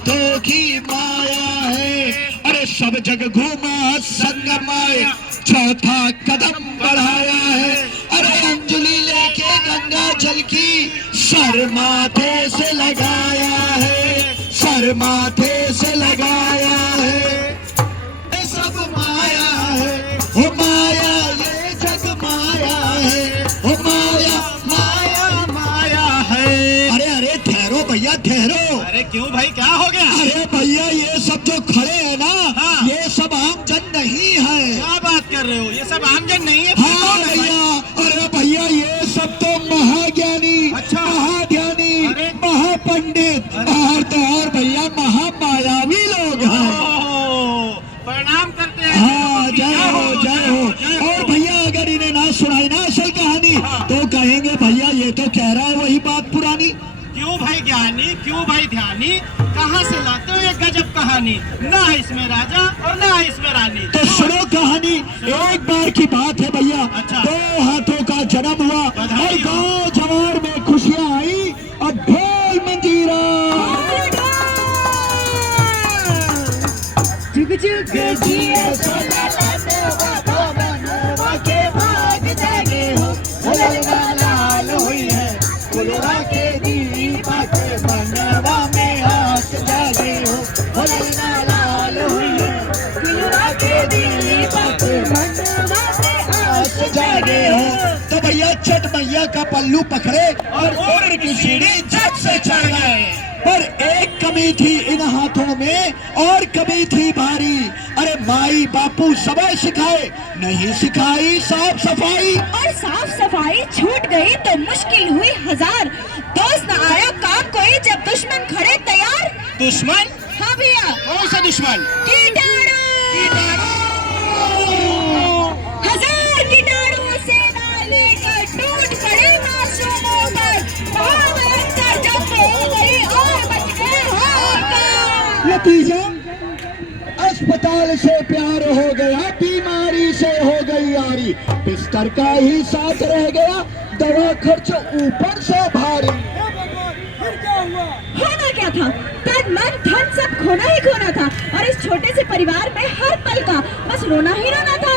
हाथों की माया है। अरे सब जग घूमा संगमाय, चौथा कदम बढ़ाया है। अरे अंजलि लेके गंगा जल की सर माथे से लगाया है, सर माथे से लगाया है। ये सब माया है, हो माया ये जग माया है, हो माया माया माया है। अरे अरे ठहरो भैया ठहरो। अरे क्यों भाई, क्या हो गया? अरे भैया ये सब जो खड़े हैं ना, हाँ। ये सब आम जन नहीं है। क्या बात कर रहे हो? ये सब आमजन नहीं है। हाँ भैया, अरे भैया ये सब तो महाज्ञानी, अच्छा। महाध्यानी, अरे। महापंडित और तो और भैया महामायावी लोग हैं। ओह, प्रणाम करते हैं। हाँ जय हो जय हो। और भैया अगर इन्हें ना सुनाई ना असल कहानी, तो कहेंगे भैया ये तो कह रहा है वही बात पुरानी। क्यों भाई ज्ञानी, क्यों भाई ध्यानी, कहाँ से लाते हो ये गजब कहानी? ना इसमें राजा और ना इसमें रानी। तो सुनो कहानी। एक बार की बात है भैया, अच्छा। 2 हाथों का जन्म हुआ और बधाई हो। गाँव जवार में खुशियाँ आई और ढोल मंजीरा। जुग जुग जिए सोना लाडवा बनवा के भाग जागे हो, ललना लाल हुई है फुलवा के दीपक बनवा में आस जागे हो, ललना लाल हुई है फुलवा के दीपक बनवा में आस जागे हो। तो भैया चट मैया का पल्लू पकड़े और ऊपर की सीढ़ी झट से चढ़ गए। पर एक कमी थी इन हाथों में और कमी थी भारी। अरे माई बापू सबे सिखाए, नहीं सिखाई साफ सफाई। और साफ सफाई छूट गई तो मुश्किल हुई हजार। दोस्त न आया काम कोई जब दुश्मन खड़े तैयार। दुश्मन? हाँ भैया। कौन सा दुश्मन? कीटाणु। हजार कीटाणु सेना लेकर टूट पड़े मासूमों पर। महाभयंकर जंग हो गई और मच गए हाहाकार। नतीजा अस्पताल से प्यार हो गया, बीमारी से हो गई यारी, बिस्तर का ही साथ रह गया, दवा खर्च ऊपर से भारी। होना क्या था? तन मन धन सब खोना ही खोना था और इस छोटे से परिवार में हर पल का बस रोना ही रोना था।